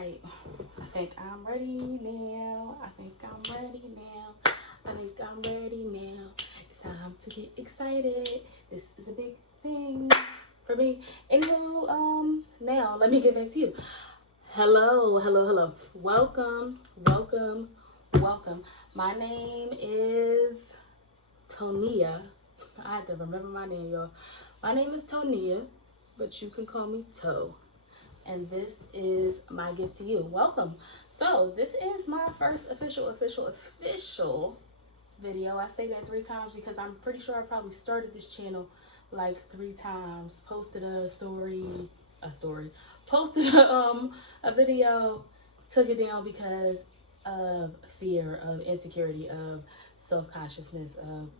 right. I think I'm ready now. I think I'm ready now. I think I'm ready now. It's time to get excited. This is a big thing for me. And now let me get back to you. Hello. Welcome. My name is Tonia. I had to remember my name, y'all. My name is Tonia, but you can call me To. And this is my gift to you. Welcome. So this is my first official video. I say that 3 times because I'm pretty sure I probably started this channel like 3 times. Posted a story, posted a video, took it down because of fear, of insecurity, of self-consciousness, of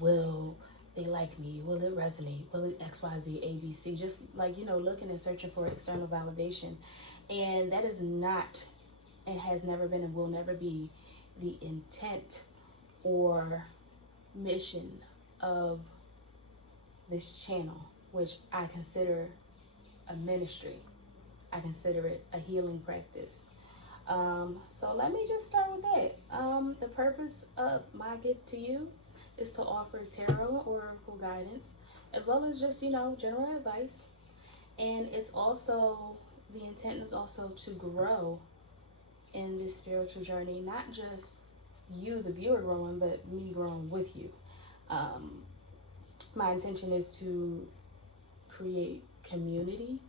will they like me? Will it resonate? Will it XYZ, ABC? Just like, looking and searching for external validation. And that is not, and has never been and will never be the intent or mission of this channel, which I consider a ministry. I consider it a healing practice. So let me just start with that. The purpose of my gift to you is to offer tarot and oracle guidance, as well as just, general advice. And it's also, the intent is also to grow in this spiritual journey, not just you, the viewer, growing, but me growing with you. My intention is to create community,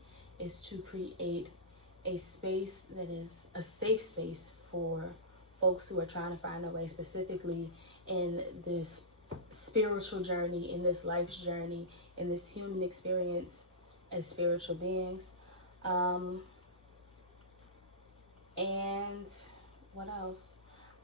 is to create a space that is a safe space for folks who are trying to find their way, specifically in this spiritual journey, in this life's journey, in this human experience as spiritual beings. And what else?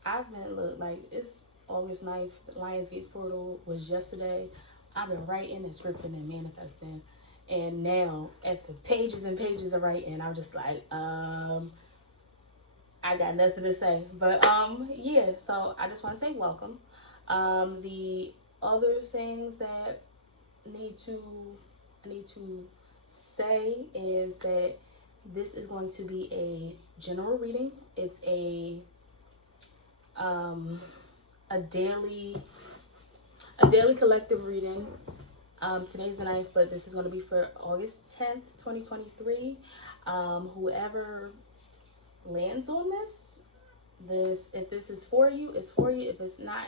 I've been, it's August 9th, Lionsgate's portal was yesterday. I've been writing and scripting and manifesting. And now, after pages and pages of writing, I'm just like, I got nothing to say. But, yeah, so I just want to say welcome. The other things that I need to say is that this is going to be a general reading. It's a daily collective reading. Today's the 9th, but this is going to be for August 10th, 2023. Whoever lands on this, if this is for you, it's for you. If it's not,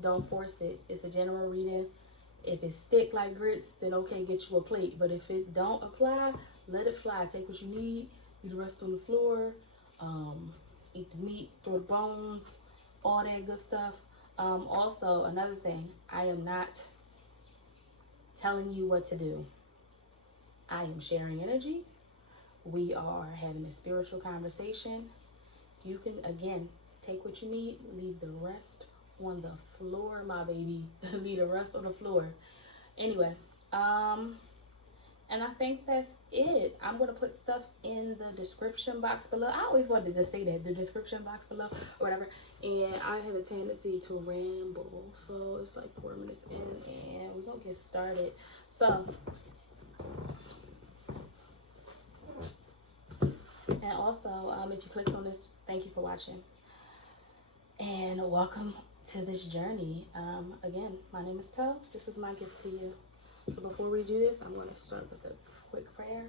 don't force it. It's a general reading. If it stick like grits, then okay, get you a plate. But if it don't apply, let it fly. Take what you need, leave the rest on the floor, eat the meat, throw the bones, all that good stuff. Also, another thing, I am not telling you what to do. I am sharing energy. We are having a spiritual conversation. You can, again, take what you need, leave the rest on the floor, my baby. Leave the rest on the floor. Anyway, and I think that's it. I'm going to put stuff in the description box below. I always wanted to say that, the description box below or whatever. And I have a tendency to ramble. So it's like 4 minutes in and we're going to get started. So, and also, if you clicked on this, thank you for watching. And welcome to this journey. Again, my name is To. This is my gift to you. So before we do this, I'm going to start with a quick prayer.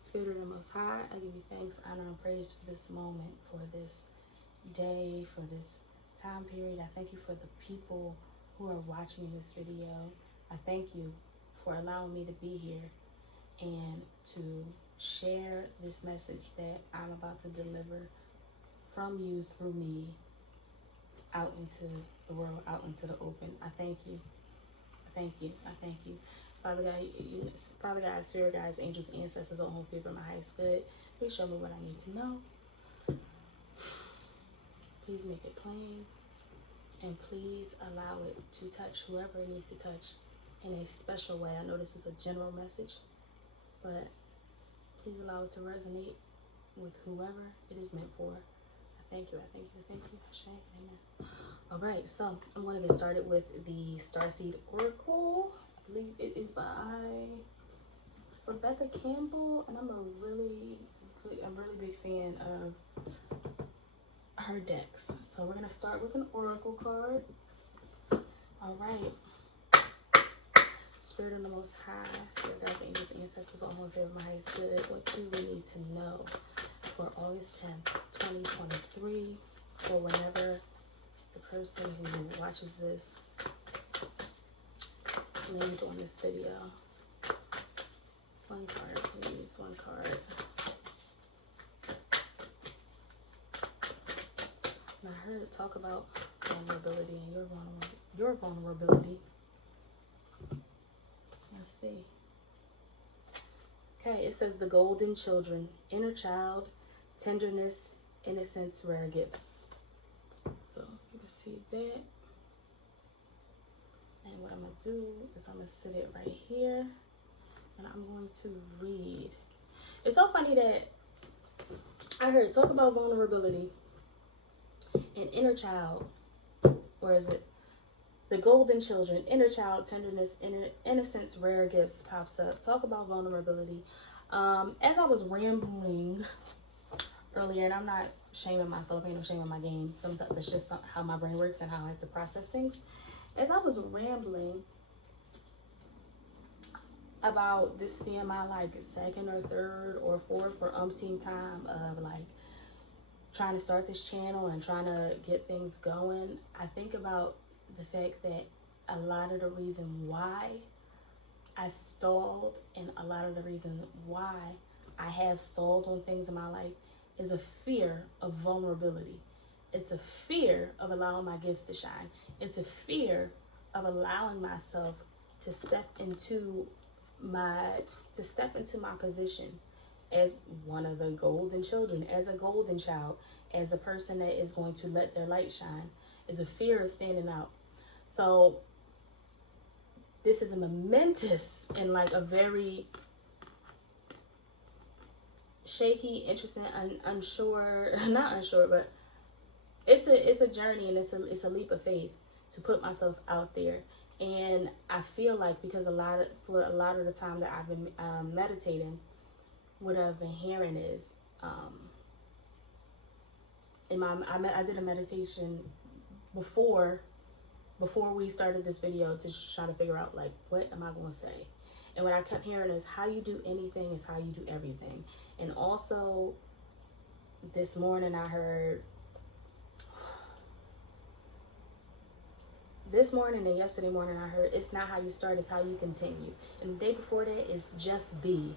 Spirit of the Most High, I give you thanks, honor, and praise for this moment, for this day, for this time period. I thank you for the people who are watching this video. I thank you for allowing me to be here and to share this message that I'm about to deliver from you through me out into the world, out into the open. I thank you. I thank you. Father God, spirit guides, angels, ancestors, all whole favor, my highest good. Please show me what I need to know. Please make it plain. And please allow it to touch whoever it needs to touch in a special way. I know this is a general message, but please allow it to resonate with whoever it is meant for. I thank you. Amen. All right, so I'm going to get started with the Starseed Oracle. I believe it is by Rebecca Campbell, and I'm a really a really big fan of her decks. So we're gonna start with an oracle card. All right. Spirit of the Most High, Spirit guides, angels, ancestors, all in favor of my highest good. What do we need to know for August 10th, 2023, or whenever the person who watches this lands on this video? One card, please. One card. And I heard talk about vulnerability and your vulnerability. Let's see. Okay, it says the golden children, inner child, tenderness, innocence, rare gifts. So you can see that. And what I'm going to do is I'm going to sit it right here. And I'm going to read. It's so funny that I heard talk about vulnerability and inner child. Or is it the golden children, inner child, tenderness, innocence, rare gifts pops up. Talk about vulnerability. As I was rambling earlier, and I'm not shaming myself, ain't no shame in my game. Sometimes it's just how my brain works and how I have to process things. As I was rambling about this being my like second or third or fourth or umpteen time of like trying to start this channel and trying to get things going, I think about the fact that a lot of the reason why I stalled and a lot of the reason why I have stalled on things in my life is a fear of vulnerability. It's a fear of allowing my gifts to shine. It's a fear of allowing myself to step into my position as one of the golden children, as a golden child, as a person that is going to let their light shine, is a fear of standing out. So this is a momentous and like a very shaky, interesting, unsure, not unsure, but it's a journey, and it's a leap of faith to put myself out there. And I feel like because for a lot of the time that I've been meditating, what I've been hearing is I did a meditation before we started this video to try to figure out like what am I going to say. And what I kept hearing is how you do anything is how you do everything. And also this morning I heard, this morning and yesterday morning I heard, it's not how you start, it's how you continue. And the day before that is just be.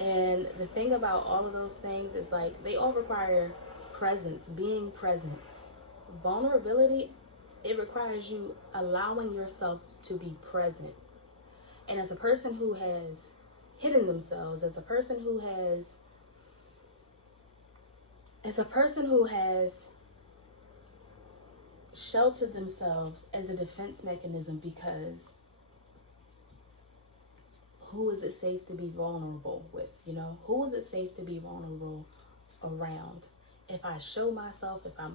And the thing about all of those things is like they all require presence, being present. Vulnerability, it requires you allowing yourself to be present. And as a person who has hidden themselves, as a person who has sheltered themselves as a defense mechanism, because who is it safe to be vulnerable with? You know, who is it safe to be vulnerable around? If I show myself, if I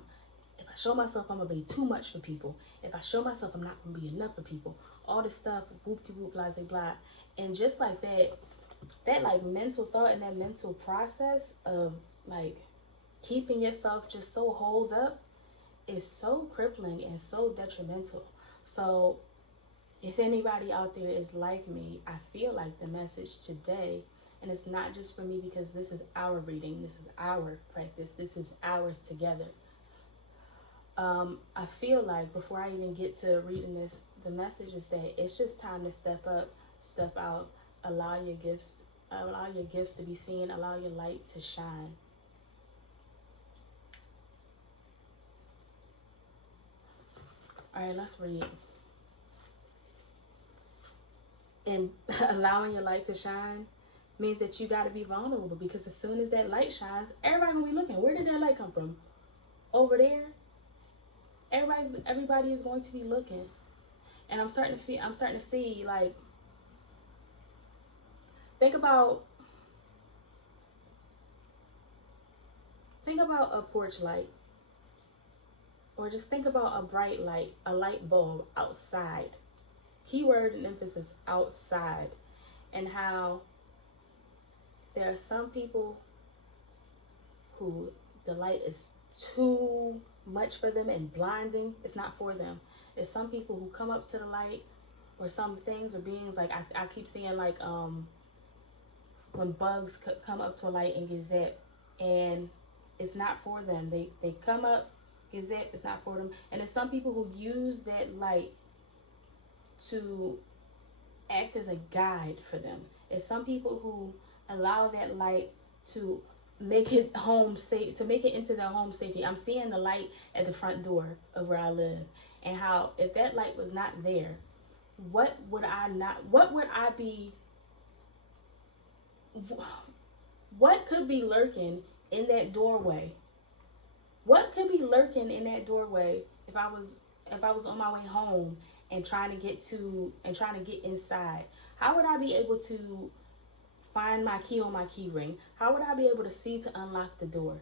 show myself, I'm gonna be too much for people. If I show myself, I'm not gonna be enough for people. All this stuff, whoop-de-whoop, blah-de-blah. And just like that like mental thought and that mental process of like keeping yourself just so holed up is so crippling and so detrimental. So if anybody out there is like me, I feel like the message today, and it's not just for me because this is our reading, this is our practice, this is ours together. I feel like before I even get to reading this, the message is that it's just time to step up, step out, allow your gifts to be seen, allow your light to shine. All right, let's read. And allowing your light to shine means that you got to be vulnerable, because as soon as that light shines, everybody gonna be looking. Where did that light come from? Over there. Everybody is going to be looking. And I'm starting to see, like, think about a porch light, or just think about a bright light, a light bulb outside. Keyword and emphasis, outside. And how there are some people who the light is too much for them and blinding. It's not for them. There's some people who come up to the light, or some things or beings, like I keep seeing like when bugs come up to a light and get zapped, and it's not for them. They come up, get zapped, it's not for them. And there's some people who use that light to act as a guide for them. There's some people who allow that light to make it home safe, to make it into their home safety. I'm seeing the light at the front door of where I live, and how if that light was not there, what would I what could be lurking in that doorway? What could be lurking in that doorway if I was on my way home and trying to get inside? How would I be able to find my key on my key ring? How would I be able to see to unlock the door?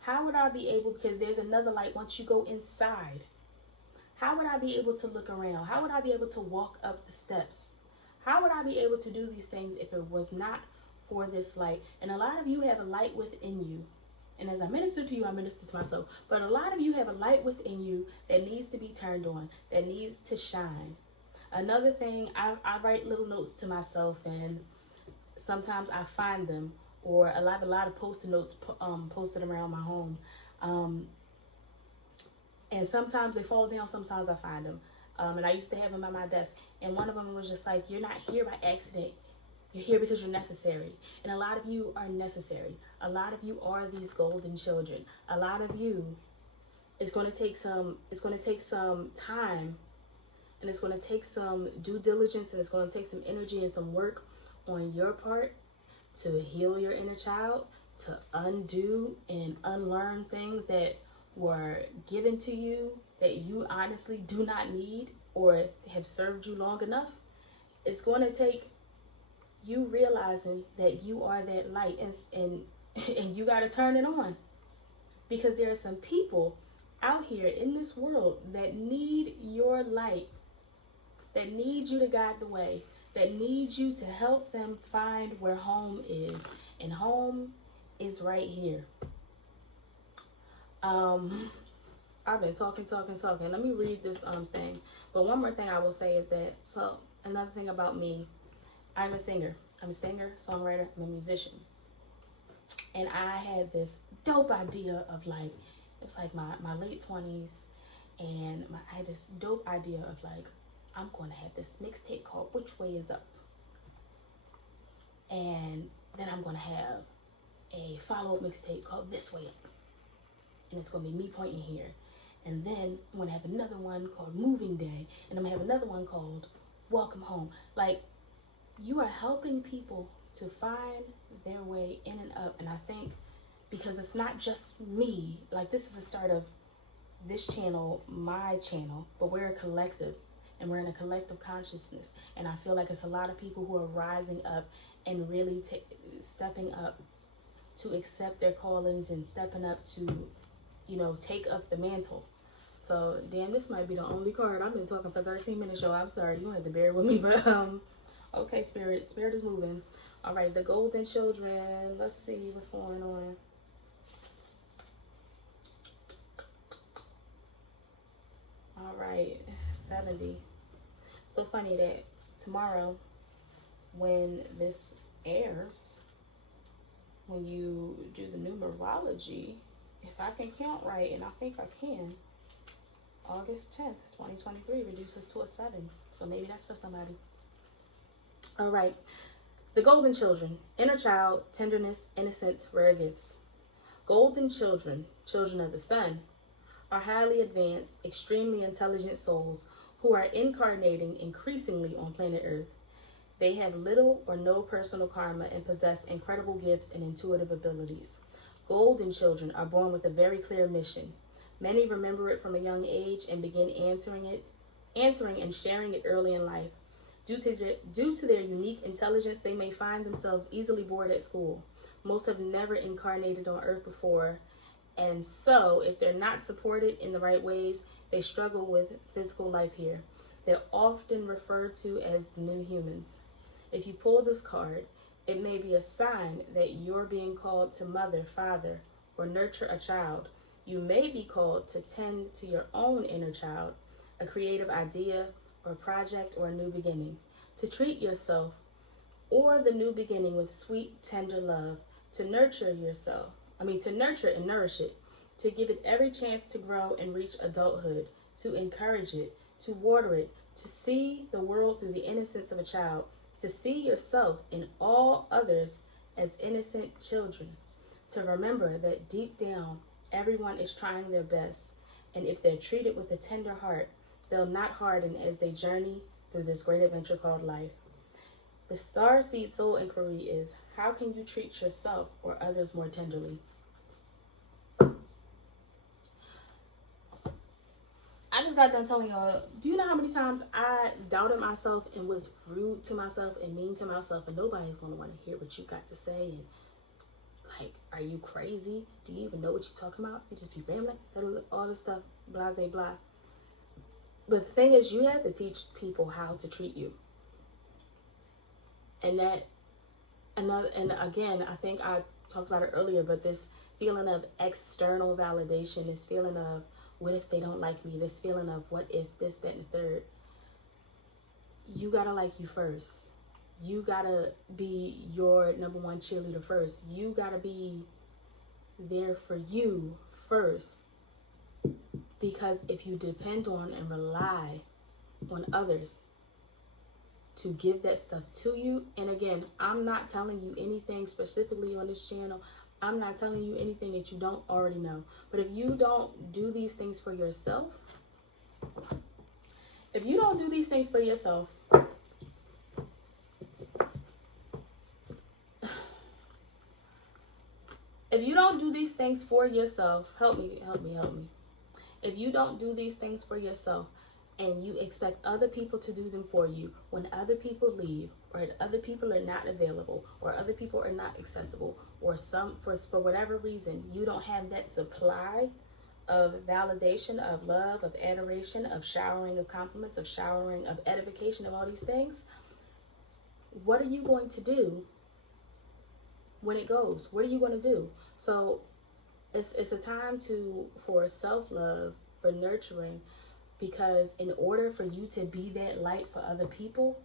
How would I be able, because there's another light once you go inside. How would I be able to look around? How would I be able to walk up the steps? How would I be able to do these things if it was not for this light? And a lot of you have a light within you. And as I minister to you, I minister to myself. But a lot of you have a light within you that needs to be turned on, that needs to shine. Another thing, I write little notes to myself, and sometimes I find them, or I have a lot of post-it notes posted around my home. And sometimes they fall down, sometimes I find them. And I used to have them at my desk. And one of them was just like, you're not here by accident. You're here because you're necessary. And a lot of you are necessary. A lot of you are these golden children. A lot of you, it's going to take some time, and it's going to take some due diligence, and it's going to take some energy and some work on your part to heal your inner child, to undo and unlearn things that were given to you that you honestly do not need or have served you long enough. It's going to take you realizing that you are that light, and you got to turn it on, because there are some people out here in this world that need your light, that need you to guide the way, that need you to help them find where home is. And home is right here. I've been talking. Let me read this thing. But one more thing I will say is that, so another thing about me, I'm a singer. I'm a singer, songwriter, I'm a musician. And I had this dope idea of like, it was like my late 20s, and I had this dope idea of like, I'm going to have this mixtape called Which Way Is Up. And then I'm going to have a follow-up mixtape called This Way Up. And it's going to be me pointing here. And then I'm going to have another one called Moving Day. And I'm going to have another one called Welcome Home. Like, you are helping people to find their way in and up. And I think because it's not just me, like this is the start of this channel, my channel, but we're a collective, and we're in a collective consciousness. And I feel like it's a lot of people who are rising up and really stepping up to accept their callings, and stepping up to, you know, take up the mantle. So, damn, this might be the only card. I've been talking for 13 minutes, y'all. I'm sorry. You have to bear with me. But, okay, Spirit. Spirit is moving. All right, the golden children. Let's see what's going on. All right, 70. So funny that tomorrow, when this airs, when you do the numerology, if I can count right, and I think I can, August 10th, 2023 reduces to a 7. So maybe that's for somebody. All right. The golden children, inner child, tenderness, innocence, rare gifts. Golden children, children of the sun, are highly advanced, extremely intelligent souls who are incarnating increasingly on planet Earth. They have little or no personal karma and possess incredible gifts and intuitive abilities. Golden children are born with a very clear mission. Many remember it from a young age and begin answering and sharing it early in life. Due to their unique intelligence, they may find themselves easily bored at school. Most have never incarnated on Earth before, and so if they're not supported in the right ways, they struggle with physical life here. They're often referred to as the new humans. If you pull this card, It may be a sign that you're being called to mother, father, or nurture a child. You may be called to tend to your own inner child, a creative idea or project or a new beginning, to treat yourself or the new beginning with sweet, tender love, to nurture yourself. To nurture and nourish it, to give it every chance to grow and reach adulthood, to encourage it, to water it, to see the world through the innocence of a child, to see yourself and all others as innocent children, to remember that deep down, everyone is trying their best, and if they're treated with a tender heart, they'll not harden as they journey through this great adventure called life. The Starseed Soul Inquiry is, how can you treat yourself or others more tenderly? I just got done telling y'all, do you know how many times I doubted myself and was rude to myself and mean to myself, and nobody's going to want to hear what you got to say, and like, are you crazy? Do you even know what you're talking about? You just be rambling, all this stuff, blah, blah, blah. But the thing is, you have to teach people how to treat you. And again, I think I talked about it earlier, but this feeling of external validation, this feeling of, what if they don't like me? This feeling of, what if this, that, and the third? You gotta like you first. You gotta be your number one cheerleader first. You gotta be there for you first. Because if you depend on and rely on others to give that stuff to you, and again, I'm not telling you anything specifically on this channel. I'm not telling you anything that you don't already know. But if you don't do these things for yourself, if you don't do these things for yourself, if you don't do these things for yourself, help me. If you don't do these things for yourself, and you expect other people to do them for you, when other people leave, or other people are not available, or other people are not accessible, or for whatever reason, you don't have that supply of validation, of love, of adoration, of showering of compliments, of showering of edification, of all these things, what are you going to do when it goes? What are you going to do? So it's a time for self-love, for nurturing, because in order for you to be that light for other people,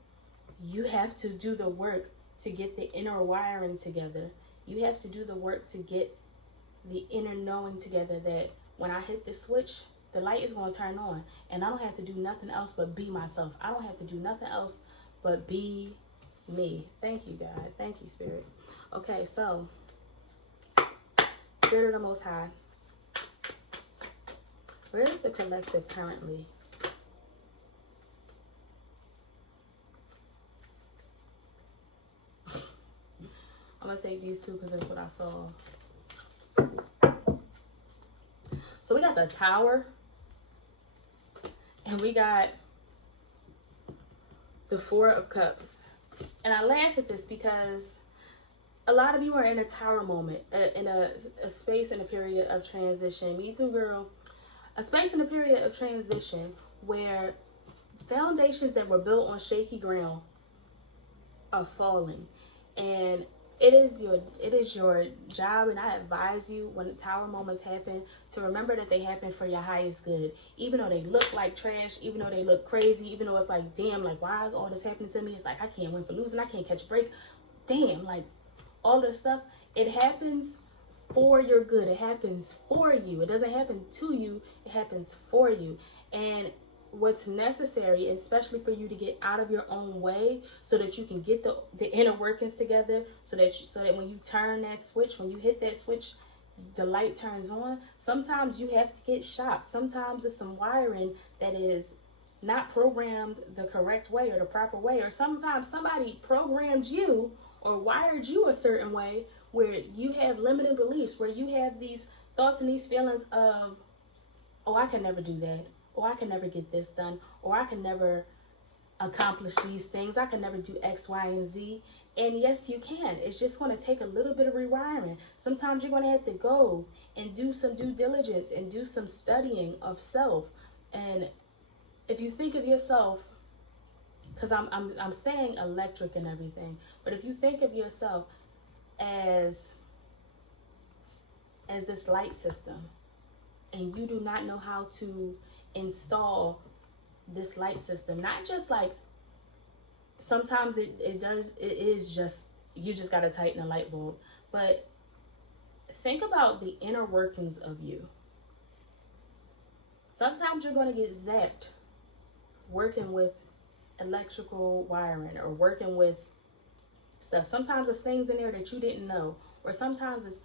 you have to do the work to get the inner wiring together. You have to do the work to get the inner knowing together that when I hit the switch, the light is going to turn on. And I don't have to do nothing else but be myself. I don't have to do nothing else but be me. Thank you, God. Thank you, Spirit. Okay, so, Spirit of the Most High, where is the collective currently? I'm going to take these two because that's what I saw. So we got the Tower. And we got the Four of Cups. And I laugh at this because a lot of you are in a Tower moment. In a space in a period of transition. Me too, girl. A space in a period of transition where foundations that were built on shaky ground are falling. And it is your job, and I advise you when Tower moments happen to remember that they happen for your highest good. Even though they look like trash, even though they look crazy, even though it's like, damn, like, why is all this happening to me? It's like, I can't win for losing, I can't catch a break. Damn, like, all this stuff, it happens for your good. It happens for you. It doesn't happen to you. It happens for you. And what's necessary, especially for you to get out of your own way so that you can get the inner workings together, so that when you turn that switch, when you hit that switch, the light turns on. Sometimes you have to get shocked. Sometimes it's some wiring that is not programmed the correct way or the proper way, or sometimes somebody programmed you or wired you a certain way where you have limited beliefs, where you have these thoughts and these feelings of, oh, I can never do that, or I can never get this done, or I can never accomplish these things, I can never do X, Y, and Z. And yes, you can. It's just going to take a little bit of rewiring. Sometimes you're going to have to go and do some due diligence and do some studying of self. And if you think of yourself because I'm saying electric and everything, but if you think of yourself as this light system, and you do not know how to install this light system, not just like sometimes it is just, you just got to tighten a light bulb, but think about the inner workings of you. Sometimes you're going to get zapped working with electrical wiring or working with stuff. Sometimes there's things in there that you didn't know, or sometimes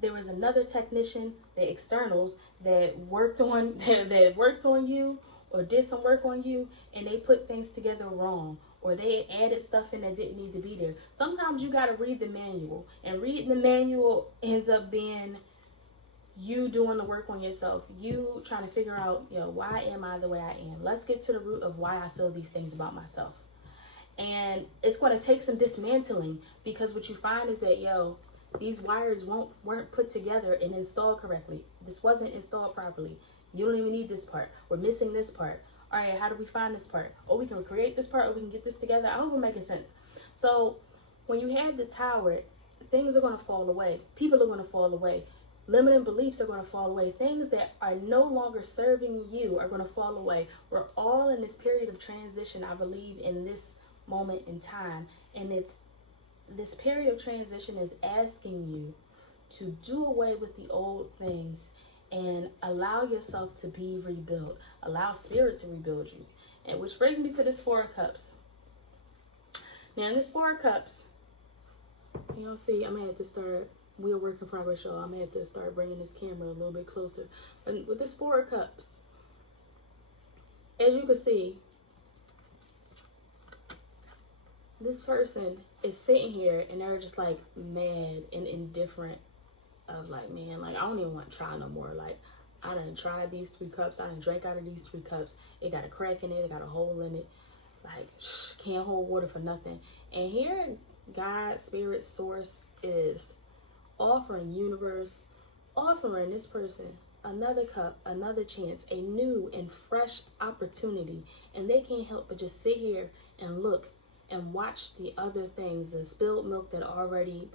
there was another technician, the externals that worked on that worked on you or did some work on you, and they put things together wrong, or they added stuff in that didn't need to be there. Sometimes you got to read the manual, and reading the manual ends up being you doing the work on yourself, you trying to figure out, why am I the way I am? Let's get to the root of why I feel these things about myself. And it's going to take some dismantling, because what you find is that, these wires weren't put together and installed correctly. This wasn't installed properly. You don't even need this part. We're missing this part. All right, how do we find this part? Oh, we can create this part, or we can get this together. I hope I'm making sense. So when you have the tower, things are going to fall away. People are going to fall away. Limiting beliefs are going to fall away. Things that are no longer serving you are going to fall away. We're all in this period of transition, I believe, in this moment in time. And this period of transition is asking you to do away with the old things and allow yourself to be rebuilt. Allow spirit to rebuild you. And which brings me to this Four of Cups. Now, in this Four of Cups, see, I'm going to have to start. We're a work in progress, y'all. I'm going to have to start bringing this camera a little bit closer. But with this Four of Cups, as you can see, this person is sitting here and they're just like mad and indifferent of like, man, like I don't even want to try no more. Like I done tried these 3 cups. I done drank out of these 3 cups. It got a crack in it. It got a hole in it. Like can't hold water for nothing. And here God, spirit, source is offering this person another cup, another chance, a new and fresh opportunity. And they can't help but just sit here and look and watch the other things, the spilled milk that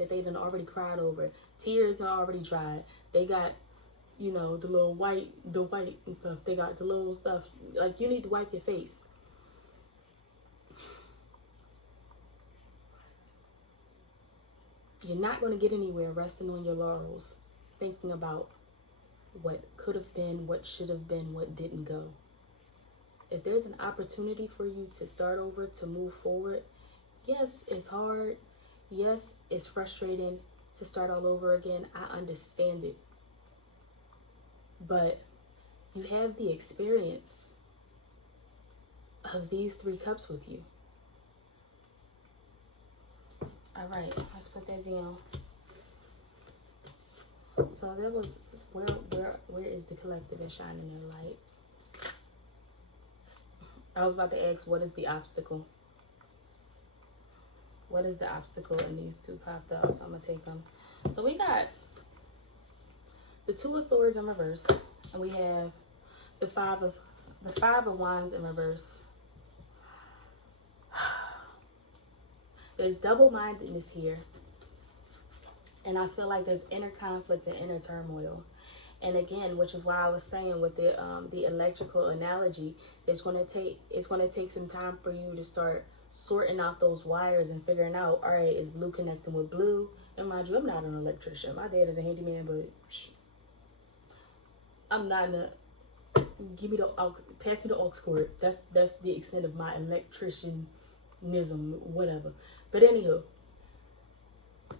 they done already cried over, tears are already dried. They got, the little white and stuff. They got the little stuff, like you need to wipe your face. You're not going to get anywhere resting on your laurels, thinking about what could have been, what should have been, what didn't go. If there's an opportunity for you to start over, to move forward, yes, it's hard. Yes, it's frustrating to start all over again. I understand it. But you have the experience of these 3 cups with you. All right, let's put that down. So that was where is the collective and shining their light? I was about to ask, what is the obstacle? What is the obstacle? And these 2 popped out, so I'm gonna take them. So we got the 2 of Swords in reverse, and we have the 5 of Wands in reverse. There's double-mindedness here, and I feel like there's inner conflict and inner turmoil. And again, which is why I was saying with the electrical analogy, it's gonna take some time for you to start sorting out those wires and figuring out, all right, is blue connecting with blue? And mind you, I'm not an electrician. My dad is a handyman, but I'm not pass me the aux cord. That's the extent of my electricianism, whatever. But anywho,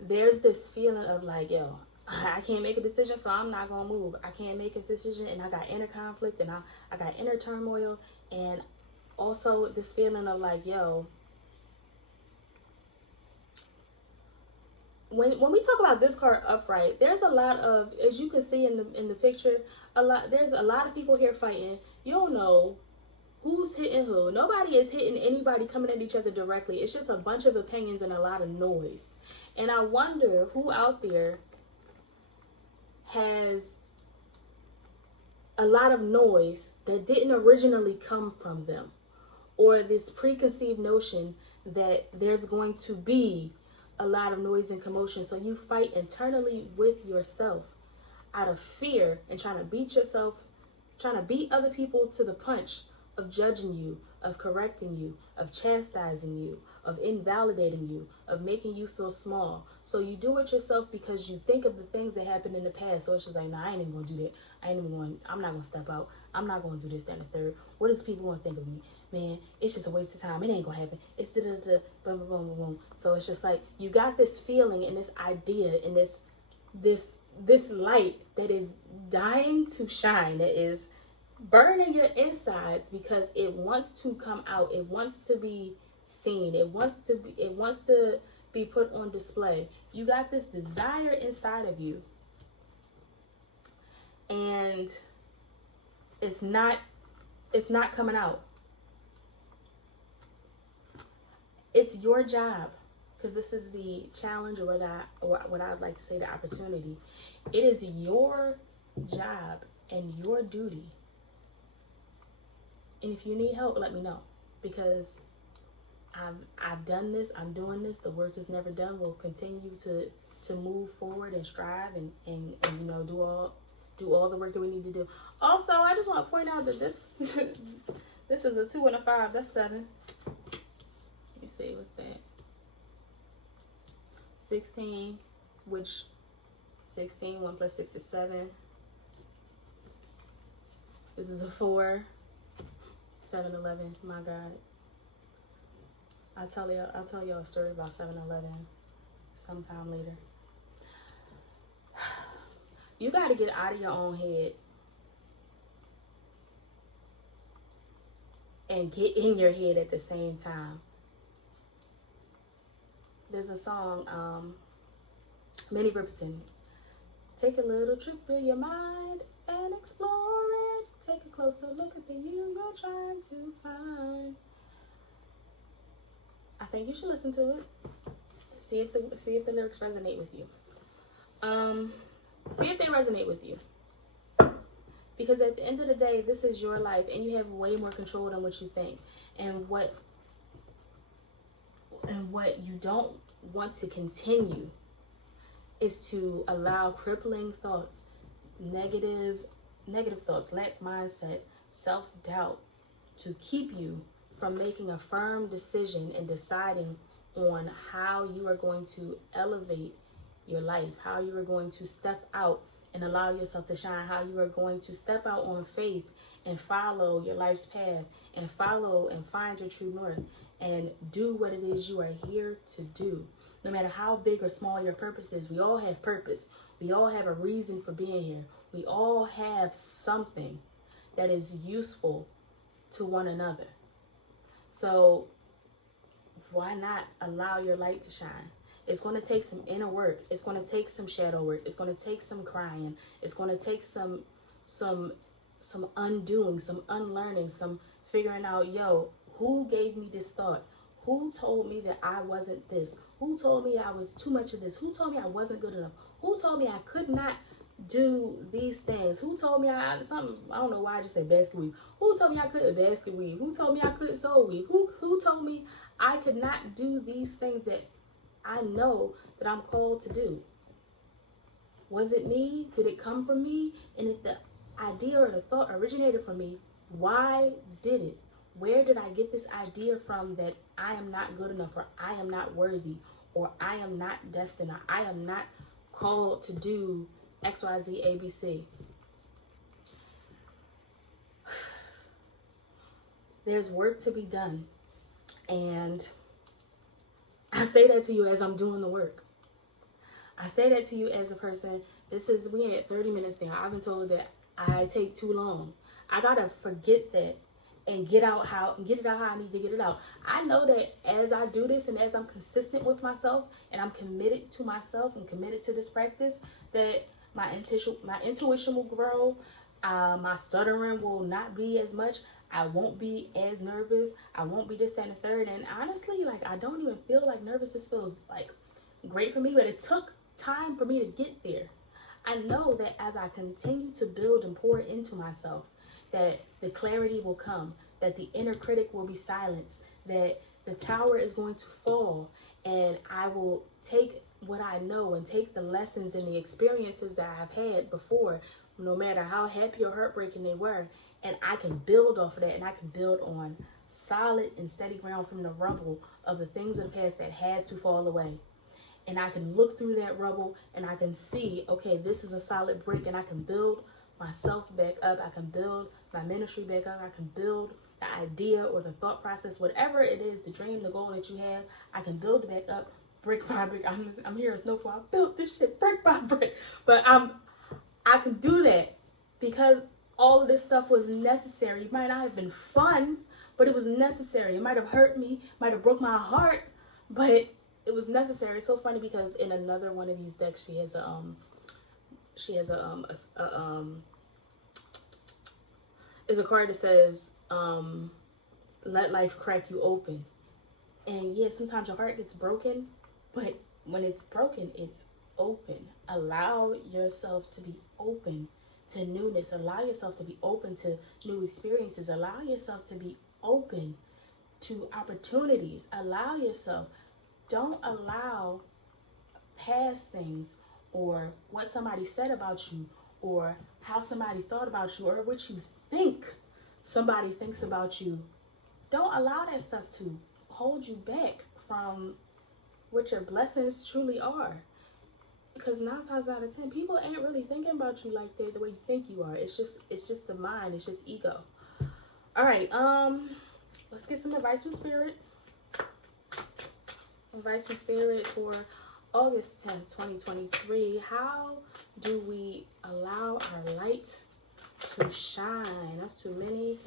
there's this feeling of like, I can't make a decision, so I'm not gonna move. I can't make a decision, and I got inner conflict, and I got inner turmoil, and also this feeling of like, when we talk about this card upright, there's a lot of, as you can see in the picture, there's a lot of people here fighting. You don't know who's hitting who. Nobody is hitting anybody coming at each other directly. It's just a bunch of opinions and a lot of noise. And I wonder who out there has a lot of noise that didn't originally come from them, or this preconceived notion that there's going to be a lot of noise and commotion. So you fight internally with yourself out of fear and trying to beat other people to the punch of judging you, of correcting you, of chastising you, of invalidating you, of making you feel small. So you do it yourself because you think of the things that happened in the past. So it's just like, nah, I ain't even gonna do that. I'm not gonna step out. I'm not gonna do this, that, and the third. What is people gonna think of me? Man, it's just a waste of time. It ain't gonna happen. It's da-da-da, boom, boom, boom, boom, boom. So it's just like, you got this feeling and this idea and this light that is dying to shine, that is burning your insides because it wants to come out. It wants to be seen. It wants to be put on display. You got this desire inside of you, and it's not coming out. It's your job, because this is the challenge, or what I'd like to say, the opportunity. It is your job and your duty. And if you need help, let me know, because I've done this. I'm doing this. The work is never done. We'll continue to move forward and strive and you know, do all the work that we need to do. Also, I just want to point out that this this is a 2 and a 5. That's 7. Let me see, what's that? 16, which 16, 1 plus 6 is 7. This is a 4. 7, 11. My God. I'll tell y'all a story about 7-Eleven sometime later. You got to get out of your own head and get in your head at the same time. There's a song, Minnie Riperton. Take a little trip through your mind and explore it. Take a closer look at the you you're trying to find. I think you should listen to it. See if the lyrics resonate with you. See if they resonate with you. Because at the end of the day, this is your life, and you have way more control than what you think. And what you don't want to continue is to allow crippling thoughts, negative thoughts, lack mindset, self-doubt to keep you from making a firm decision and deciding on how you are going to elevate your life, how you are going to step out and allow yourself to shine, how you are going to step out on faith and follow your life's path and follow and find your true north and do what it is you are here to do. No matter how big or small your purpose is, we all have purpose. We all have a reason for being here. We all have something that is useful to one another. So why not allow your light to shine? It's going to take some inner work. It's going to take some shadow work. It's going to take some crying. It's going to take some undoing, some unlearning, some figuring out, who gave me this thought? Who told me that I wasn't this? Who told me I was too much of this? Who told me I wasn't good enough? Who told me I could not do these things? Who told me I don't know why I just said basket weave. Who told me I couldn't basket weave? Who told me I couldn't soul weave? Who told me I could not do these things that I know that I'm called to do? Was it me? Did it come from me? And if the idea or the thought originated from me, why did it? Where did I get this idea from that I am not good enough, or I am not worthy, or I am not destined, or I am not called to do XYZ ABC? There's work to be done. And I say that to you as I'm doing the work. I say that to you as a person. We at 30 minutes now. I've been told that I take too long. I gotta forget that and get it out how I need to get it out. I know that as I do this and as I'm consistent with myself and I'm committed to myself and committed to this practice, that my intuition will grow. My stuttering will not be as much. I won't be as nervous. I won't be this, that, and the third. And honestly, I don't even feel like nervous. This feels great for me, but it took time for me to get there. I know that as I continue to build and pour into myself, that the clarity will come, that the inner critic will be silenced, that the tower is going to fall, and I will take what I know and take the lessons and the experiences that I've had before, no matter how happy or heartbreaking they were, and I can build off of that, and I can build on solid and steady ground from the rubble of the things of the past that had to fall away. And I can look through that rubble and I can see, okay, this is a solid brick, and I can build myself back up. I can build my ministry back up. I can build the idea or the thought process, whatever it is, the dream, the goal that you have, I can build it back up brick by brick. I'm here as Snowfall. I built this shit brick by brick. But I can do that because all of this stuff was necessary. It might not have been fun, but it was necessary. It might have hurt me, might have broke my heart, but it was necessary. It's so funny because in another one of these decks, she has is a card that says, let life crack you open. And yeah, sometimes your heart gets broken, but when it's broken, it's open. Allow yourself to be open to newness. Allow yourself to be open to new experiences. Allow yourself to be open to opportunities. Allow yourself. Don't allow past things or what somebody said about you or how somebody thought about you or what you think somebody thinks about you. Don't allow that stuff to hold you back from what your blessings truly are. Because 9 times out of 10, people ain't really thinking about you like that the way you think you are. It's just the mind. It's just ego. All right. Let's get some advice from Spirit. Advice from Spirit for August 10th, 2023. How do we allow our light to shine? That's too many.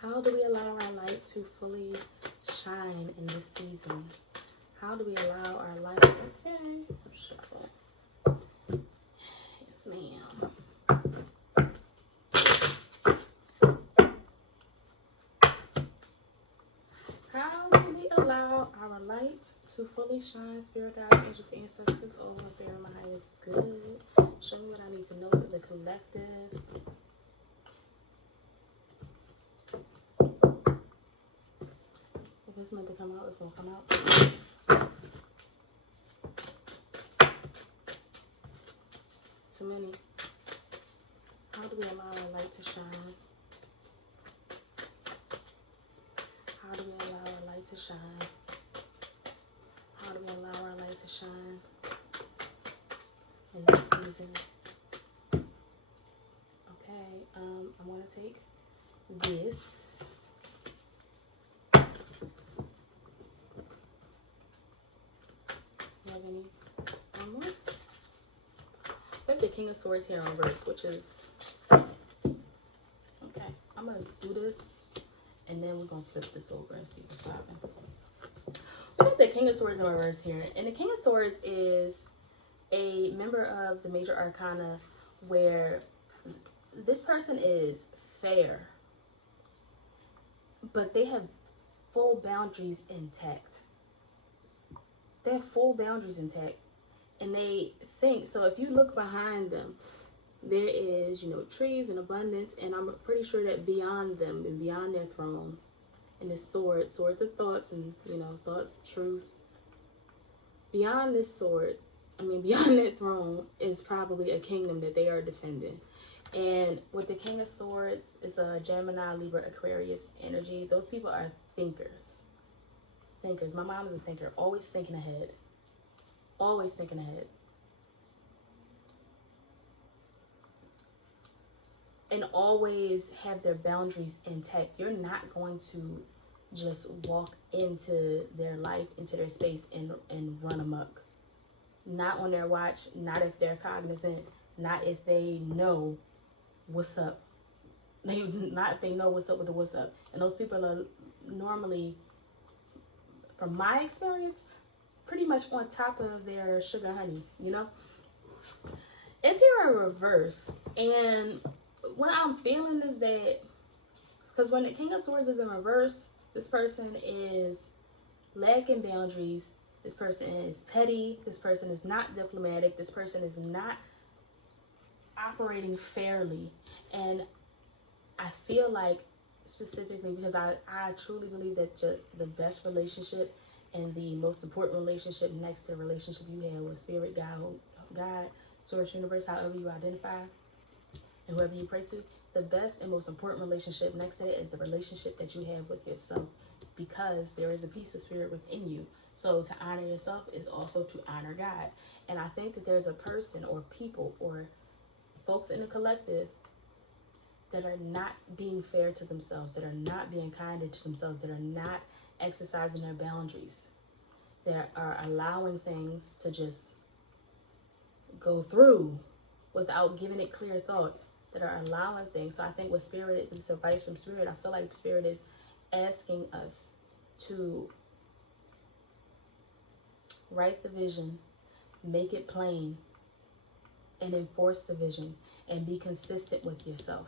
How do we allow our light to fully shine in this season? How do we allow our light? Okay, shuffle. Yes, ma'am. How do we allow our light to fully shine? Spirit guides, angels, ancestors, all up there in my highest good. Show me what I need to know for the collective. If it's meant to come out, it's going to come out. Too many. How do we allow our light to shine? How do we allow our light to shine? How do we allow our light to shine in this season? Okay, I'm going to take this. You have any more? I have the King of Swords here on reverse, which is okay. I'm gonna do this, and then we're gonna flip this over and see what's happening. We got the King of Swords in reverse here, and the King of Swords is a member of the Major Arcana, where this person is fair, but they have full boundaries intact. They have full boundaries intact. And they think, so if you look behind them, there is, trees and abundance. And I'm pretty sure that beyond them and beyond their throne, and this swords of thoughts and, thoughts, truth. Beyond this sword, beyond that throne is probably a kingdom that they are defending. And with the King of Swords, it's a Gemini, Libra, Aquarius energy. Those people are thinkers. Thinkers. My mom is a thinker, always thinking ahead. Always thinking ahead. And always have their boundaries intact. You're not going to just walk into their life, into their space, and run amok. Not on their watch, not if they're cognizant, not if they know what's up. Not if they know what's up with the what's up. And those people are normally, from my experience, pretty much on top of their sugar honey, It's here in reverse. And what I'm feeling is that, because when the King of Swords is in reverse, this person is lacking boundaries. This person is petty. This person is not diplomatic. This person is not operating fairly. And I feel like specifically because I truly believe that the best relationship and the most important relationship next to the relationship you have with spirit, God, source, universe, however you identify, and whoever you pray to, the best and most important relationship next to it is the relationship that you have with yourself, because there is a piece of spirit within you. So to honor yourself is also to honor God. And I think that there's a person or people or folks in the collective that are not being fair to themselves, that are not being kinder to themselves, that are not exercising their boundaries, that are allowing things to just go through without giving it clear thought, that are allowing things. So I think with spirit, this advice from spirit, I feel like spirit is asking us to write the vision, make it plain, and enforce the vision, and be consistent with yourself.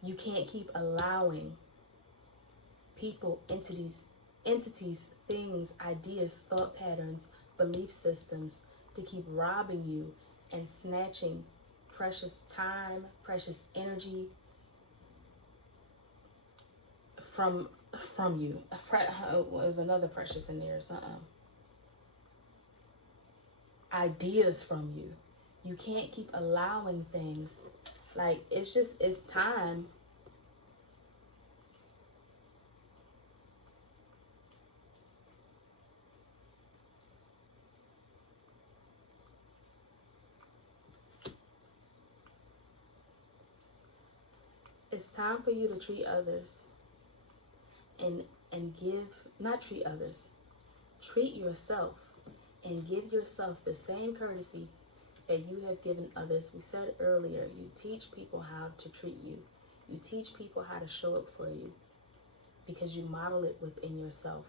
You can't keep allowing people, entities, things, ideas, thought patterns, belief systems to keep robbing you and snatching precious time, precious energy from you. There's another precious in there or something. Ideas from you. You can't keep allowing things. Like, it's time. It's time for you to treat others and not treat others. Treat yourself and give yourself the same courtesy that you have given others. We said earlier, you teach people how to treat you. You teach people how to show up for you because you model it within yourself.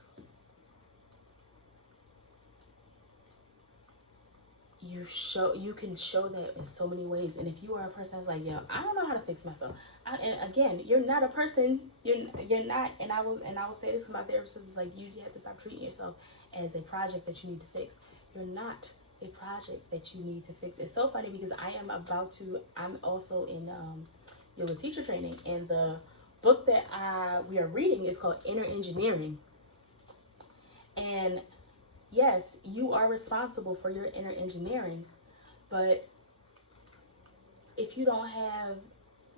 You can show that in so many ways. And if you are a person that's like, yo, I don't know how to fix myself. And again, you're not a person. You're not. And I will say this to my therapist. It's like, you have to stop treating yourself as a project that you need to fix. You're not a project that you need to fix. It's so funny because I'm also in yoga teacher training, and the book that we are reading is called Inner Engineering. And yes, you are responsible for your inner engineering, but if you don't have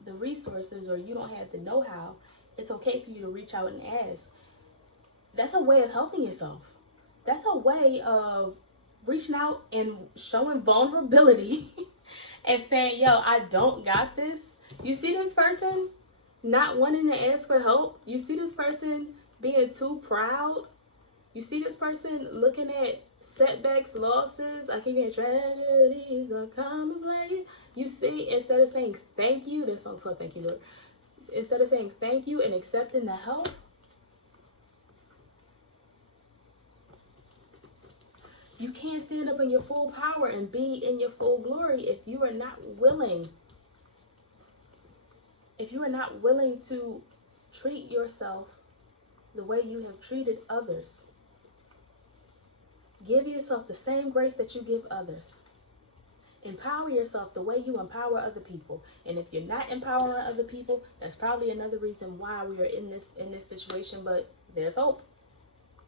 the resources or you don't have the know-how, it's okay for you to reach out and ask. That's a way of helping yourself. That's a way of reaching out and showing vulnerability and saying, yo, I don't got this. You see this person not wanting to ask for help? You see this person being too proud? You see this person looking at setbacks, losses, I keep hearing tragedies are commonplace. You see, instead of saying thank you, this song's called Thank You, Lord. Instead of saying thank you and accepting the help, you can't stand up in your full power and be in your full glory if you are not willing. If you are not willing to treat yourself the way you have treated others. Give yourself the same grace that you give others. Empower yourself the way you empower other people. And if you're not empowering other people, that's probably another reason why we are in this situation. But there's hope.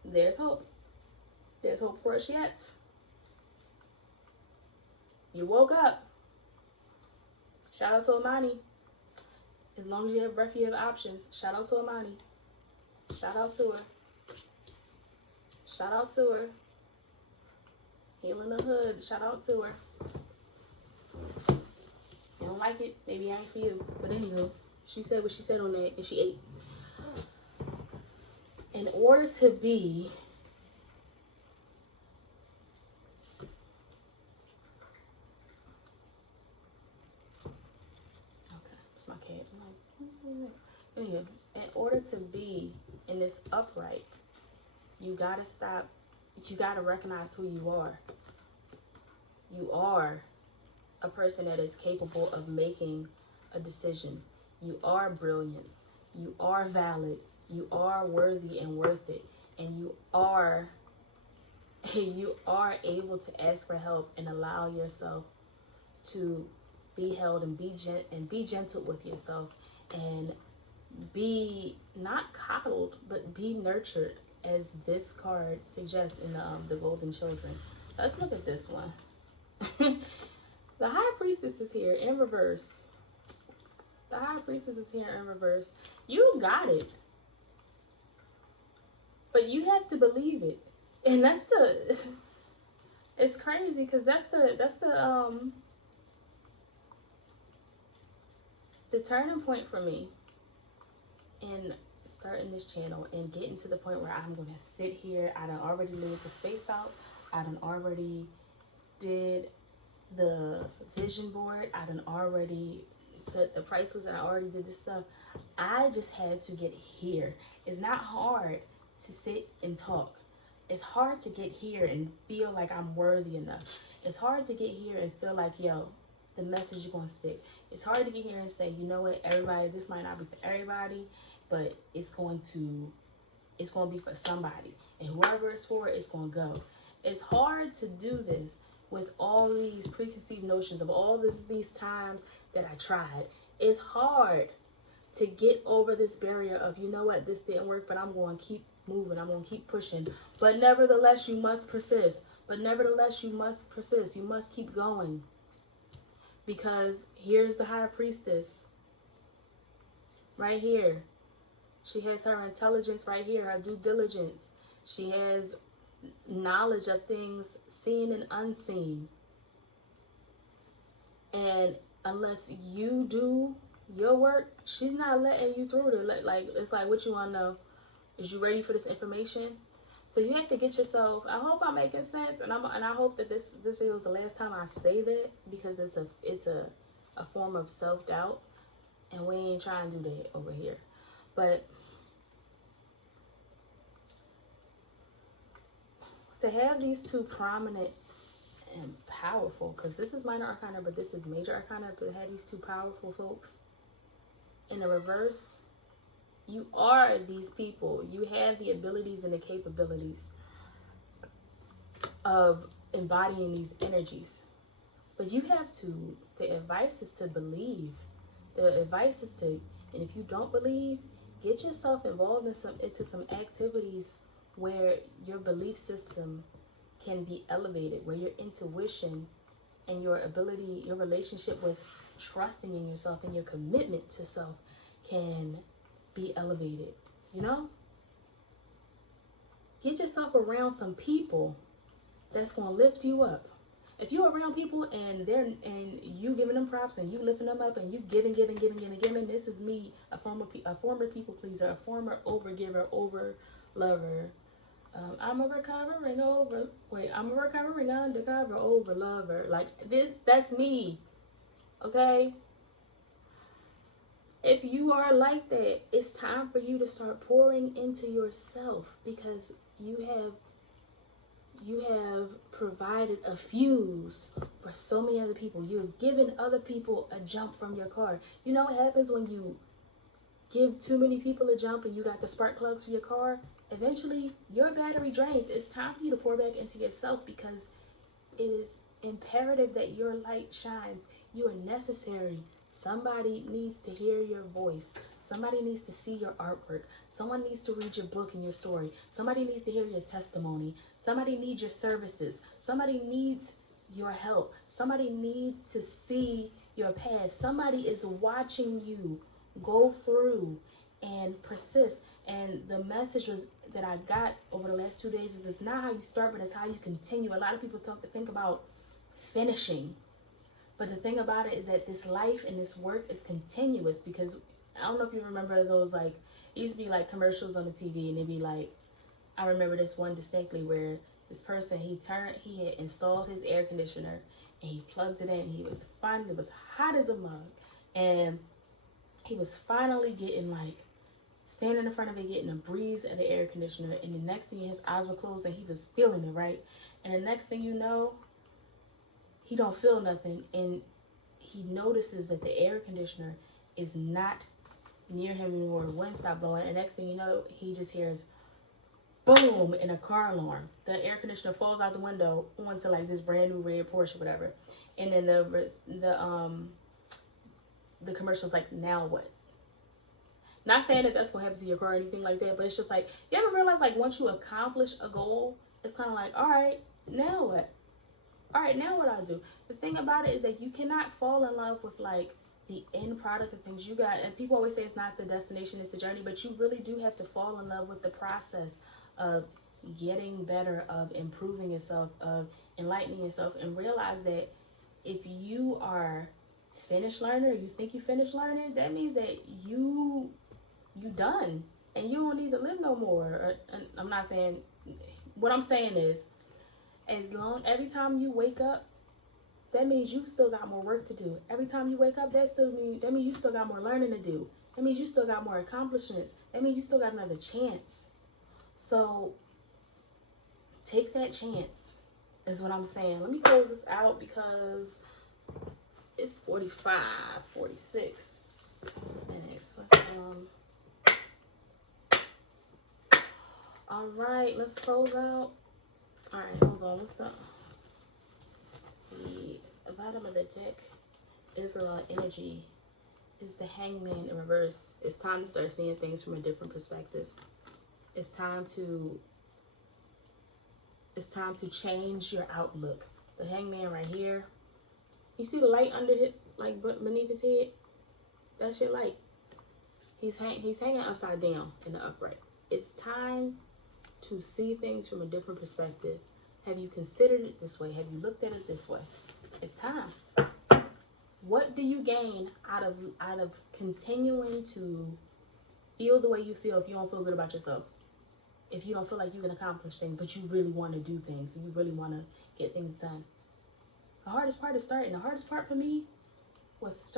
There's hope. There's hope for us yet. You woke up. Shout out to Amani. As long as you have breath, you have options. Shout out to Amani. Shout out to her. Shout out to her. Healing the hood. Shout out to her. You don't like it? Maybe I ain't for you. But anywho, she said what she said on that, and she ate. In order to be it's my cat. Anyway, in order to be in this upright, you gotta stop. You gotta recognize who you are. You are a person that is capable of making a decision. You are brilliance. You are valid. You are worthy and worth it. And you are able to ask for help and allow yourself to be held and be gentle with yourself and be not coddled, but be nurtured, as this card suggests in the Golden Children. Let's look at this one. The High Priestess is here in reverse. The High Priestess is here in reverse. You got it. But you have to believe it. And that's the... It's crazy because that's the turning point for me in starting this channel and getting to the point where I'm going to sit here. I done already laid the space out. I done already did the vision board. I done already set the prices and I already did this stuff. I just had to get here. It's not hard to sit and talk. It's hard to get here and feel like I'm worthy enough. It's hard to get here and feel like, yo, the message is going to stick. It's hard to get here and say, you know what, everybody, this might not be for everybody, but it's going to be for somebody. And whoever it's for, it's going to go. It's hard to do this with all these preconceived notions of all these times that I tried. It's hard to get over this barrier of, you know what, this didn't work, but I'm going to keep moving. I'm going to keep pushing. But nevertheless, you must persist. You must keep going. Because here's the High Priestess. Right here. She has her intelligence right here, her due diligence. She has knowledge of things seen and unseen. And unless you do your work, she's not letting you through it. Like, it's like, what you want to know? Is you ready for this information? So you have to get yourself. I hope I'm making sense, and I hope that this video is the last time I say that, because it's a form of self-doubt, and we ain't trying to do that over here. But to have these two prominent and powerful, because this is minor arcana, but this is major arcana, but to have these two powerful folks in the reverse. You are these people. You have the abilities and the capabilities of embodying these energies. But you have to, the advice is to believe. The advice is to, and if you don't believe, get yourself involved into some activities where your belief system can be elevated, where your intuition and your ability, your relationship with trusting in yourself and your commitment to self can be elevated. You know, get yourself around some people that's going to lift you up. If you're around people and you giving them props and you lifting them up and you giving, this is me, a former people pleaser, a former overgiver, over lover. I'm a recovering undercover over lover. Like this, that's me. Okay. If you are like that, it's time for you to start pouring into yourself, because you have provided a fuse for so many other people. You have given other people a jump from your car. You know what happens when you give too many people a jump and you got the spark plugs for your car? Eventually, your battery drains. It's time for you to pour back into yourself, because it is imperative that your light shines. You are necessary. Somebody needs to hear your voice. Somebody needs to see your artwork. Someone needs to read your book and your story. Somebody needs to hear your testimony. Somebody needs your services. Somebody needs your help. Somebody needs to see your path. Somebody is watching you go through and persist. And the message that I got over the last 2 days is, it's not how you start, but it's how you continue. A lot of people think about finishing. But the thing about it is that this life and this work is continuous, because I don't know if you remember those, like, it used to be like commercials on the TV, and it'd be like, I remember this one distinctly where this person, he had installed his air conditioner and he plugged it in. It was hot as a mug, and he was finally getting, like, standing in front of it, getting a breeze of the air conditioner, and the next thing, his eyes were closed and he was feeling it, right? And the next thing you know, he don't feel nothing, and he notices that the air conditioner is not near him anymore. The wind stopped blowing, and next thing you know, he just hears boom in a car alarm. The air conditioner falls out the window onto, like, this brand new red Porsche, whatever. And then the commercial's like, now what? Not saying that that's going to happen to your car or anything like that, but it's just like, you ever realize, like, once you accomplish a goal, it's kind of like, all right, now what? All right, now what I do? The thing about it is that you cannot fall in love with, like, the end product of things you got. And people always say it's not the destination, it's the journey, but you really do have to fall in love with the process of getting better, of improving yourself, of enlightening yourself, and realize that if you are finished learning, or you think you finished learning, that means that you done, and you don't need to live no more. And I'm not saying, what I'm saying is, every time you wake up, that means you still got more work to do. Every time you wake up, that means you still got more learning to do. That means you still got more accomplishments. That means you still got another chance. So take that chance, is what I'm saying. Let me close this out because it's 45, 46 minutes. All right, let's close out. All right, hold on. What's the bottom of the deck? Israel energy is the Hangman in reverse. It's time to start seeing things from a different perspective. It's time to change your outlook. The Hangman right here. You see the light under it, like beneath his head? That's your light. He's hanging upside down in the upright. It's time to see things from a different perspective. Have you considered it this way? Have you looked at it this way? It's time. What do you gain out of continuing to feel the way you feel if you don't feel good about yourself? If you don't feel like you can accomplish things, but you really want to do things, and you really want to get things done. The hardest part is starting. The hardest part for me was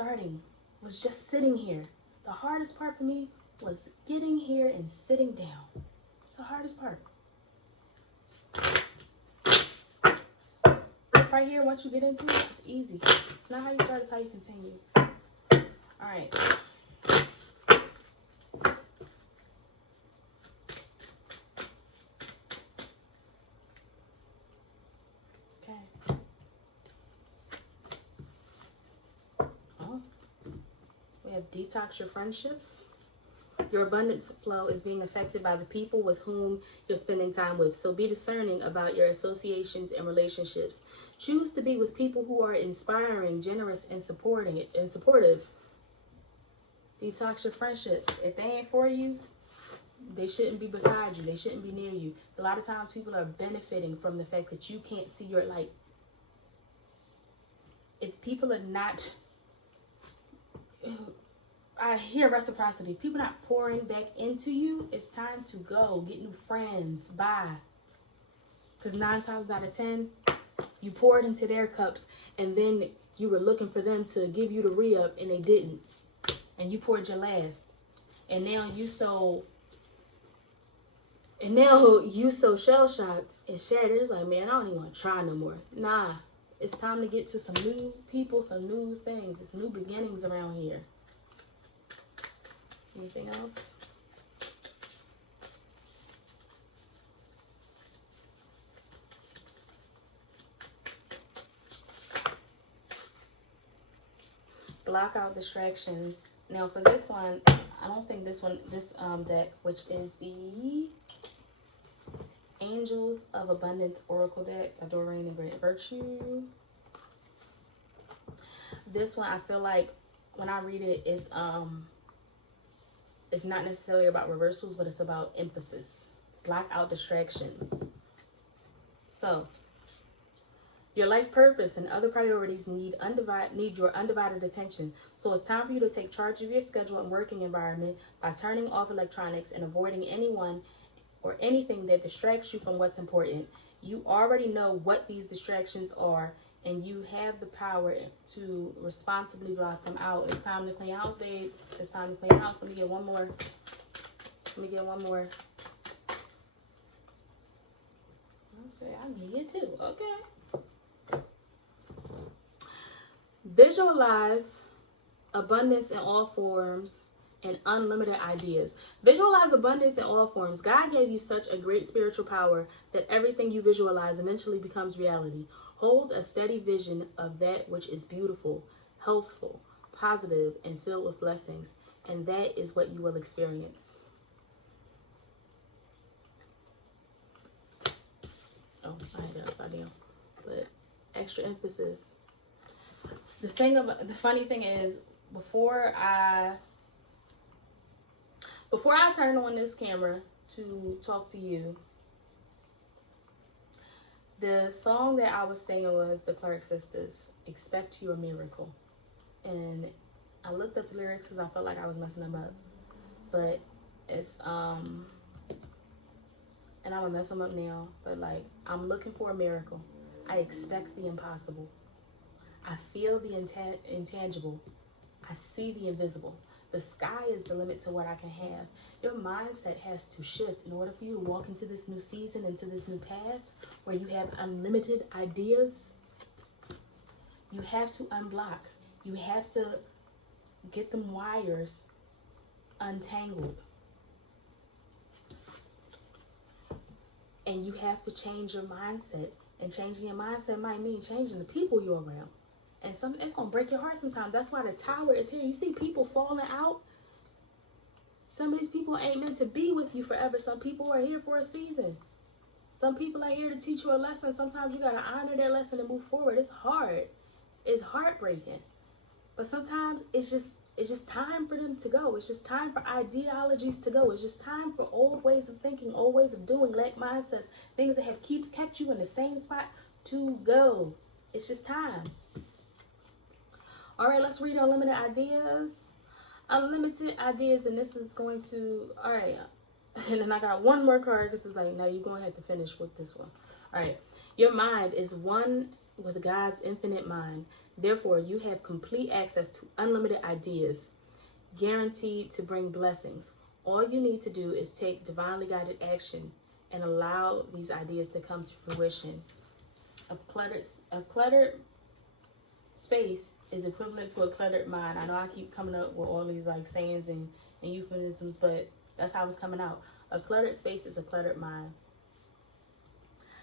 just sitting here. The hardest part for me was getting here and sitting down. It's the hardest part. This right here, once you get into it, it's easy. It's not how you start, it's how you continue. All right. Detox your friendships. Your abundance flow is being affected by the people with whom you're spending time with. So be discerning about your associations and relationships. Choose to be with people who are inspiring, generous, and supportive. Detox your friendships. If they ain't for you, they shouldn't be beside you. They shouldn't be near you. A lot of times people are benefiting from the fact that you can't see your light. If people are not... I hear reciprocity. People not pouring back into you. It's time to go. Get new friends. Bye. Because 9 times out of 10, you poured into their cups, and then you were looking for them to give you the re-up, and they didn't. And you poured your last. And now you so shell-shocked and shattered. It's like, man, I don't even want to try no more. Nah. It's time to get to some new people, some new things. It's new beginnings around here. Anything else? Block out distractions. Now for this one, I don't think this deck, which is the Angels of Abundance Oracle deck by Doreen and Great Virtue. This one, I feel like when I read it, it's not necessarily about reversals, but it's about emphasis. Block out distractions. So, your life purpose and other priorities need your undivided attention. So it's time for you to take charge of your schedule and working environment by turning off electronics and avoiding anyone or anything that distracts you from what's important. You already know what these distractions are, and you have the power to responsibly block them out. It's time to clean house, babe. It's time to clean house. Let me get one more. I need it too. Okay. Visualize abundance in all forms and unlimited ideas. Visualize abundance in all forms. God gave you such a great spiritual power that everything you visualize eventually becomes reality. Hold a steady vision of that which is beautiful, healthful, positive, and filled with blessings. and that is what you will experience. Oh, I had it upside down. But extra emphasis. The funny thing is, before I turn on this camera to talk to you, the song that I was singing was the Clark Sisters, Expect Your Miracle. And I looked up the lyrics because I felt like I was messing them up. But it's, and I'm going to mess them up now. But like, I'm looking for a miracle. I expect the impossible. I feel the intangible. I see the invisible. The sky is the limit to what I can have. Your mindset has to shift in order for you to walk into this new season, into this new path where you have unlimited ideas. You have to unblock. You have to get them wires untangled. And you have to change your mindset. And changing your mindset might mean changing the people you're around. And it's going to break your heart sometimes. That's why the tower is here. You see people falling out. Some of these people ain't meant to be with you forever. Some people are here for a season. Some people are here to teach you a lesson. Sometimes you got to honor their lesson and move forward. It's hard. It's heartbreaking. But sometimes it's just time for them to go. It's just time for ideologies to go. It's just time for old ways of thinking, old ways of doing, lack mindsets, things that have kept you in the same spot to go. It's just time. All right, let's read Unlimited Ideas. Unlimited Ideas, and this is going to, all right. And then I got one more card. This is like, now you're going to have to finish with this one. All right. Your mind is one with God's infinite mind. Therefore, you have complete access to unlimited ideas, guaranteed to bring blessings. All you need to do is take divinely guided action and allow these ideas to come to fruition. A cluttered space is equivalent to a cluttered mind. I know I keep coming up with all these like sayings and euphemisms, but that's how it's coming out. A cluttered space is a cluttered mind.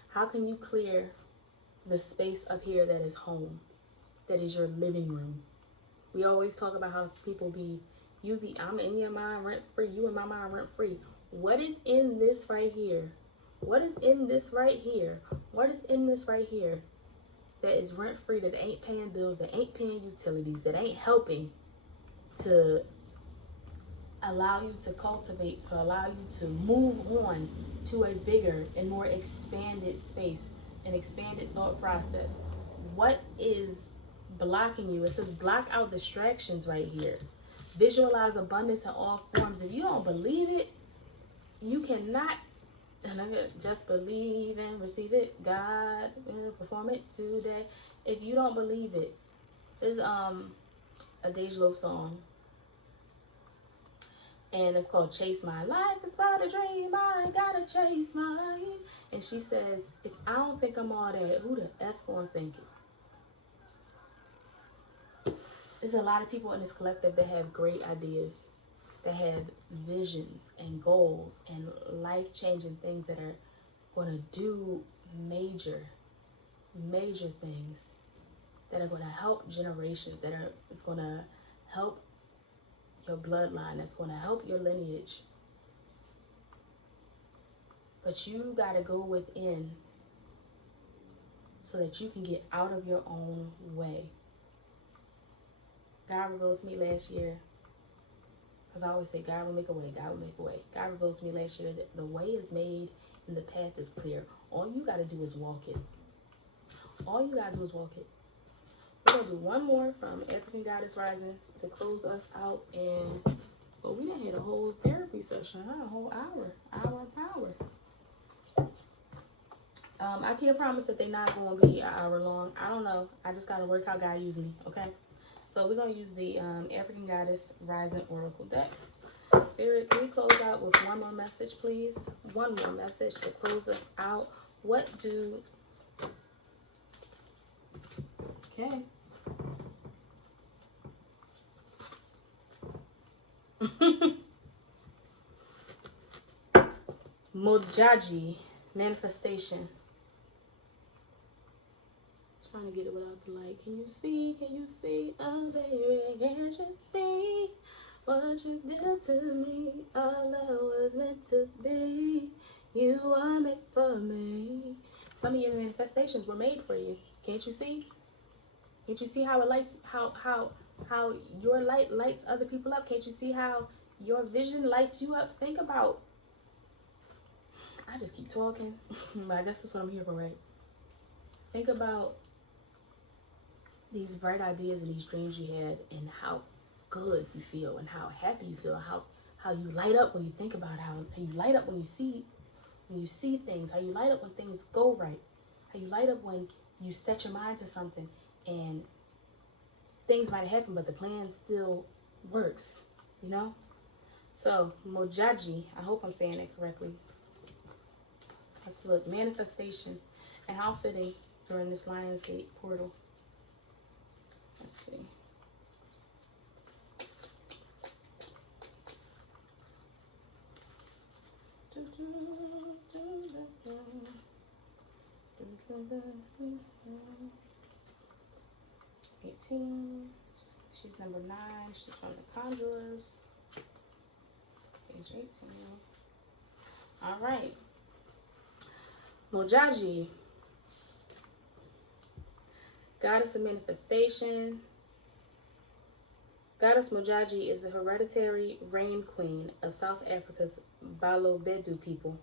How can you clear the space up here that is home, that is your living room? We always talk about how people I'm in your mind rent free, you in my mind rent free. What is in this right here? What is in this right here? What is in this right here that is rent free, that ain't paying bills, that ain't paying utilities, that ain't helping to allow you to cultivate, to allow you to move on to a bigger and more expanded space, an expanded thought process? What is blocking you? It says block out distractions right here. Visualize abundance in all forms. If you don't believe it, you cannot. Just believe and receive it. God will perform it today. If you don't believe it, there's a Dej Loaf song, and it's called Chase Mine. Life is about a dream, I gotta chase mine. And she says, if I don't think I'm all that, who the F gonna think it? There's a lot of people in this collective that have great ideas, that have visions and goals and life-changing things that are going to do major things, that are going to help generations, it's going to help your bloodline, that's going to help your lineage. But you got to go within so that you can get out of your own way. God revealed to me last year, because I always say God will make a way, God will make a way. God revealed to me last year that the way is made and the path is clear. All you got to do is walk it. All you got to do is walk it. We're going to do one more from African Goddess Rising to close us out. And, well, we done had a whole therapy session, huh? A whole hour of power. I can't promise that they're not going to be an hour long. I don't know. I just got to work how God used me, okay? So we're going to use the African Goddess Rising Oracle deck. Spirit, can you close out with one more message, please? One more message to close us out. What do... Okay. Mujaji, manifestation. Trying to get it without the light. Can you see? Can you see? Oh, baby, can't you see? What you did to me, all that was meant to be. You are made for me. Some of your manifestations were made for you. Can't you see? Can't you see how it lights, how your light lights other people up? Can't you see how your vision lights you up? Think about, I just keep talking, but I guess that's what I'm here for, right? Think about these bright ideas and these dreams you had, and how good you feel, and how happy you feel, how you light up when you think about how you light up when you see things, how you light up when things go right, how you light up when you set your mind to something and things might happen, but the plan still works, you know? So, Mojaji, I hope I'm saying it correctly. Let's look, manifestation, and how fitting during this Lionsgate portal. Let's see. She's number 9. She's from the Conjurers. Page 18. All right. Mojaji, goddess of manifestation. Goddess Mojaji is the hereditary rain queen of South Africa's Balobedu people,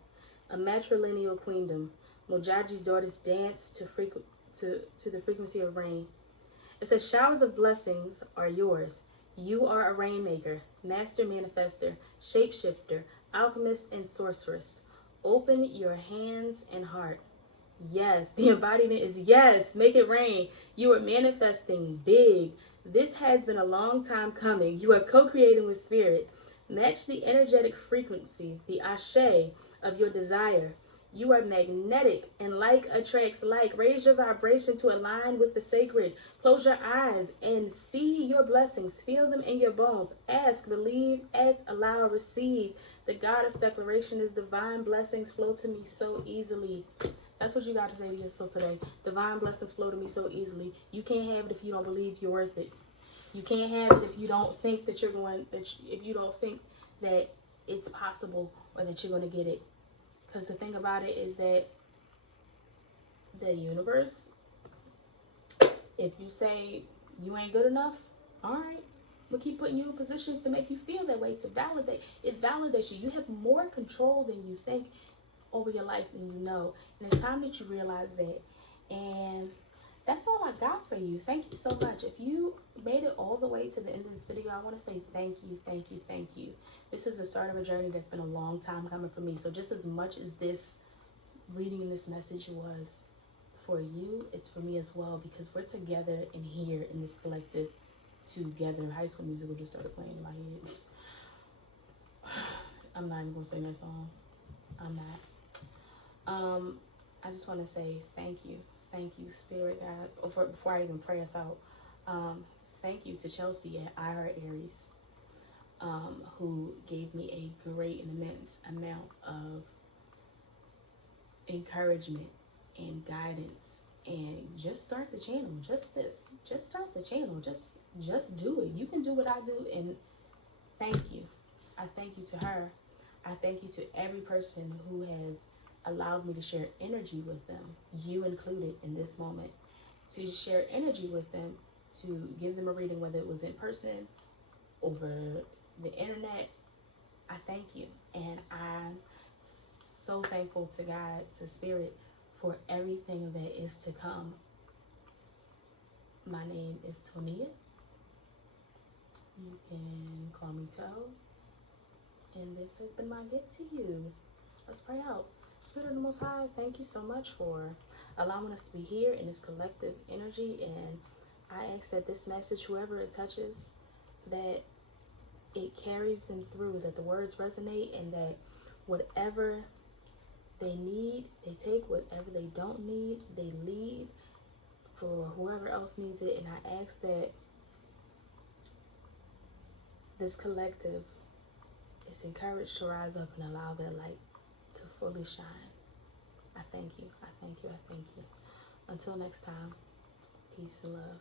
a matrilineal queendom. Mojaji's daughters dance to the frequency of rain. It says, showers of blessings are yours. You are a rainmaker, master manifester, shapeshifter, alchemist, and sorceress. Open your hands and heart. Yes, the embodiment is yes, make it rain. You are manifesting big. This has been a long time coming. You are co-creating with spirit. Match the energetic frequency, the ashe of your desire. You are magnetic, and like attracts like. Raise your vibration to align with the sacred. Close your eyes and see your blessings. Feel them in your bones. Ask, believe, act, allow, receive. The goddess declaration is divine blessings flow to me so easily. That's what you got to say to yourself today. Divine blessings flow to me so easily. You can't have it if you don't believe you're worth it. You can't have it if you don't think that you're going, if you don't think that it's possible or that you're going to get it. Because the thing about it is that the universe, if you say you ain't good enough, all right, we'll keep putting you in positions to make you feel that way, to validate. It validates you. You have more control than you think over your life than you know. And it's time that you realize that. And that's all I got for you. Thank you so much. If you made it all the way to the end of this video, I want to say thank you, thank you, thank you. This is the start of a journey that's been a long time coming for me. So just as much as this reading this message was for you, it's for me as well, because we're together in here in this collective together. High School Musical just started playing in my head. I'm not even gonna sing that song. I'm not. I just want to say thank you. Thank you, Spirit guys. Before I even pray us out, thank you to Chelsea at I Heart Aries, who gave me a great and immense amount of encouragement and guidance. And just start the channel. Just start the channel. Just do it. You can do what I do. And thank you. I thank you to her. I thank you to every person who has allowed me to share energy with them, you included in this moment, to share energy with them, to give them a reading, whether it was in person, over the internet. I thank you. And I'm so thankful to God, to Spirit, for everything that is to come. My name is Tonia. You can call me Toe. And this has been my gift to you. Let's pray out. Spirit of the Most High, thank you so much for allowing us to be here in this collective energy. And I ask that this message, whoever it touches, that it carries them through, that the words resonate, and that whatever they need, they take. Whatever they don't need, they leave for whoever else needs it. And I ask that this collective is encouraged to rise up and allow their light to fully shine. I thank you. I thank you. I thank you. Until next time, peace and love.